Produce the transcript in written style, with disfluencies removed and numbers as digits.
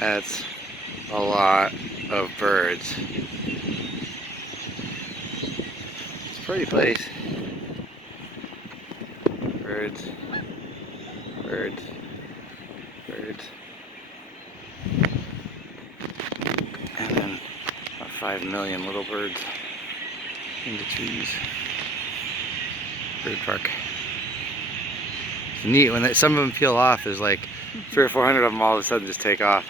That's a lot of birds. It's a pretty place. Birds, birds, birds. And then about 5 million little birds in the trees. Bird park. It's neat when some of them peel off. There's like 300 or 400 of them all of a sudden just take off.